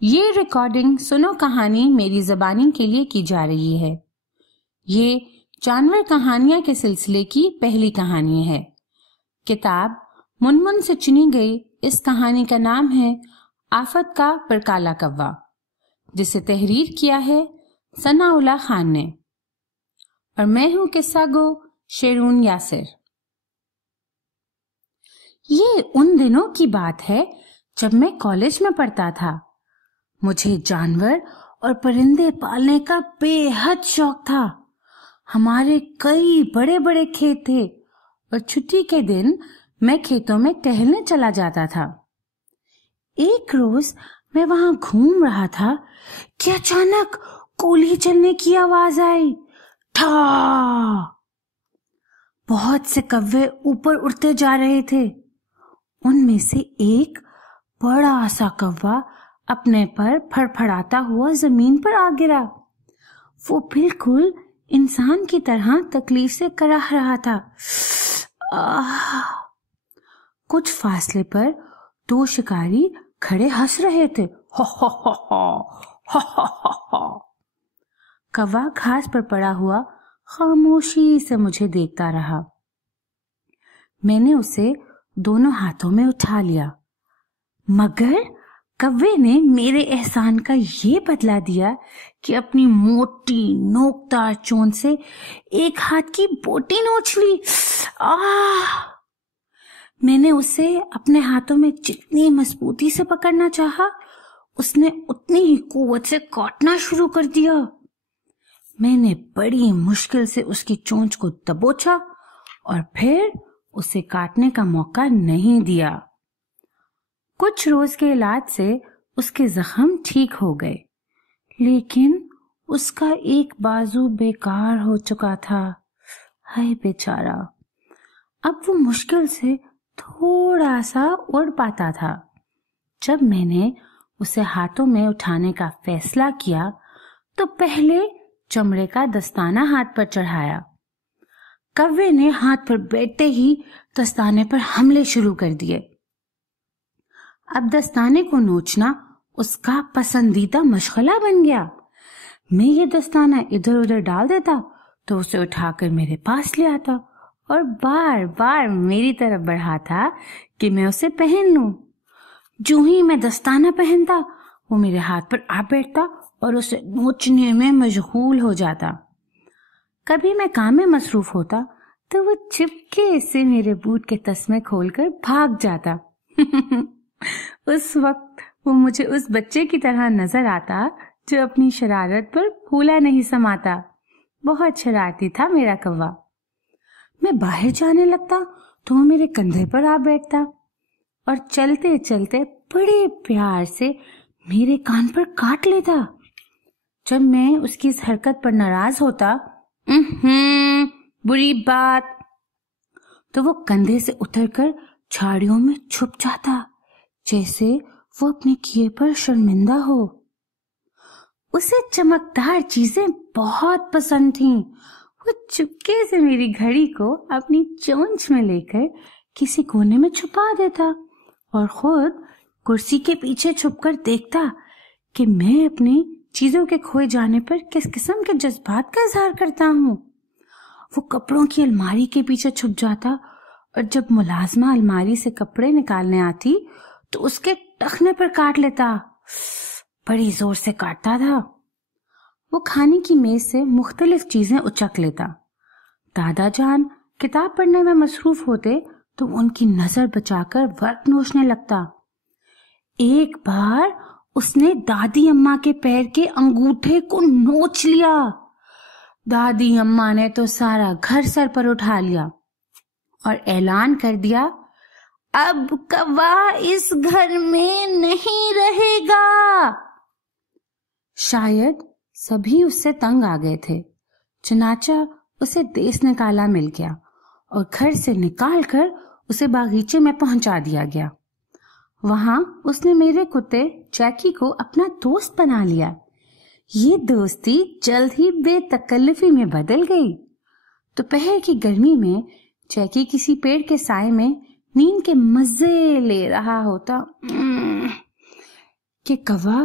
یہ ریکارڈنگ سنو کہانی میری زبانی کے لیے کی جا رہی ہے۔ یہ جانور کہانیاں کے سلسلے کی پہلی کہانی ہے۔ کتاب منمن سے چنی گئی اس کہانی کا نام ہے آفت کا پر کالا کوا، جسے تحریر کیا ہے ثناء اللہ خان نے، اور میں ہوں قصہ گو شیرون یاسر۔ یہ ان دنوں کی بات ہے جب میں کالج میں پڑھتا تھا۔ مجھے جانور اور پرندے پالنے کا بے حد شوق تھا۔ ہمارے کئی بڑے بڑے کھیت تھے اور چھٹی کے دن میں کھیتوں میں ٹہلنے چلا جاتا تھا۔ ایک روز میں وہاں گھوم رہا تھا کہ اچانک گولی چلنے کی آواز آئی، ٹھا! بہت سے کوے اوپر اڑتے جا رہے تھے۔ ان میں سے ایک بڑا سا کوا اپنے پر پھڑپھڑاتا ہوا زمین پر آ گرا۔ وہ بالکل انسان کی طرح تکلیف سے کراہ رہا تھا۔ کچھ فاصلے پر دو شکاری کھڑے ہنس رہے تھے۔ کوا گھاس پر پڑا ہوا خاموشی سے مجھے دیکھتا رہا۔ میں نے اسے دونوں ہاتھوں میں اٹھا لیا، مگر کوے نے میرے احسان کا یہ بدلہ دیا کہ اپنی موٹی نوکدار چونچ سے ایک ہاتھ کی بوٹی نوچ لی۔ میں نے اسے اپنے ہاتھوں میں جتنی مضبوطی سے پکڑنا چاہا، اس نے اتنی ہی قوت سے کاٹنا شروع کر دیا۔ میں نے بڑی مشکل سے اس کی چونچ کو دبوچا اور پھر اسے کاٹنے کا موقع نہیں دیا۔ کچھ روز کے علاج سے اس کے زخم ٹھیک ہو گئے، لیکن اس کا ایک بازو بیکار ہو چکا تھا۔ ہائے بیچارہ! اب وہ مشکل سے تھوڑا سا اڑ پاتا تھا۔ جب میں نے اسے ہاتھوں میں اٹھانے کا فیصلہ کیا تو پہلے چمڑے کا دستانہ ہاتھ پر چڑھایا۔ کوے نے ہاتھ پر بیٹھتے ہی دستانے پر حملے شروع کر دیے۔ اب دستانے کو نوچنا اس کا پسندیدہ مشغلہ بن گیا۔ میں یہ دستانہ ادھر ادھر ڈال دیتا تو اسے اٹھا کر میرے پاس لے آتا اور بار بار میری طرف بڑھاتا کہ میں اسے پہن لوں۔ جو ہی میں دستانہ پہنتا وہ میرے ہاتھ پر آ بیٹھتا اور اسے نوچنے میں مشغول ہو جاتا۔ کبھی میں کام میں مصروف ہوتا تو وہ چپکے سے میرے بوٹ کے تسمے کھول کر بھاگ جاتا۔ اس وقت وہ مجھے اس بچے کی طرح نظر آتا جو اپنی شرارت پر پھولا نہیں سماتا۔ بہت شرارتی تھا میرا کوا۔ میں باہر جانے لگتا تو وہ میرے کندھے پر آ بیٹھتا اور چلتے چلتے بڑے پیار سے میرے کان پر کاٹ لیتا۔ جب میں اس کی اس حرکت پر ناراض ہوتا، بری بات، تو وہ کندھے سے اتر کر جھاڑیوں میں چھپ جاتا، جیسے وہ اپنے کیے پر شرمندہ ہو۔ اسے چمکدار چیزیں بہت پسند تھیں۔ وہ چپکے سے میری گھڑی کو اپنی چونچ میں لے کر کسی کونے میں چھپا دیتا اور خود کرسی کے پیچھے چھپ کر دیکھتا کہ میں اپنی چیزوں کے کھوئے جانے پر کس قسم کے جذبات کا اظہار کرتا ہوں۔ وہ کپڑوں کی الماری کے پیچھے چھپ جاتا اور جب ملازمہ الماری سے کپڑے نکالنے آتی تو اس کے ٹخنے پر کاٹ لیتا۔ بڑی زور سے کاٹتا تھا۔ وہ کھانے کی میز سے مختلف چیزیں اچک لیتا۔ دادا جان کتاب پڑھنے میں مصروف ہوتے تو ان کی نظر بچا کر ورق نوچنے لگتا۔ ایک بار اس نے دادی اماں کے پیر کے انگوٹھے کو نوچ لیا۔ دادی اماں نے تو سارا گھر سر پر اٹھا لیا اور اعلان کر دیا، اب کوا اس گھر میں نہیں رہے گا۔ شاید سبھی اس سے تنگ آ گئے تھے، چنانچہ اسے دیس نکالا مل گیا اور گھر سے نکال کر اسے باغیچے میں پہنچا دیا گیا۔ وہاں اس نے میرے کتے جیکی کو اپنا دوست بنا لیا۔ یہ دوستی جلد ہی بے تکلفی میں بدل گئی۔ دوپہر کی گرمی میں جیکی کسی پیڑ کے سائے میں نیند کے مزے لے رہا ہوتا کہ کوا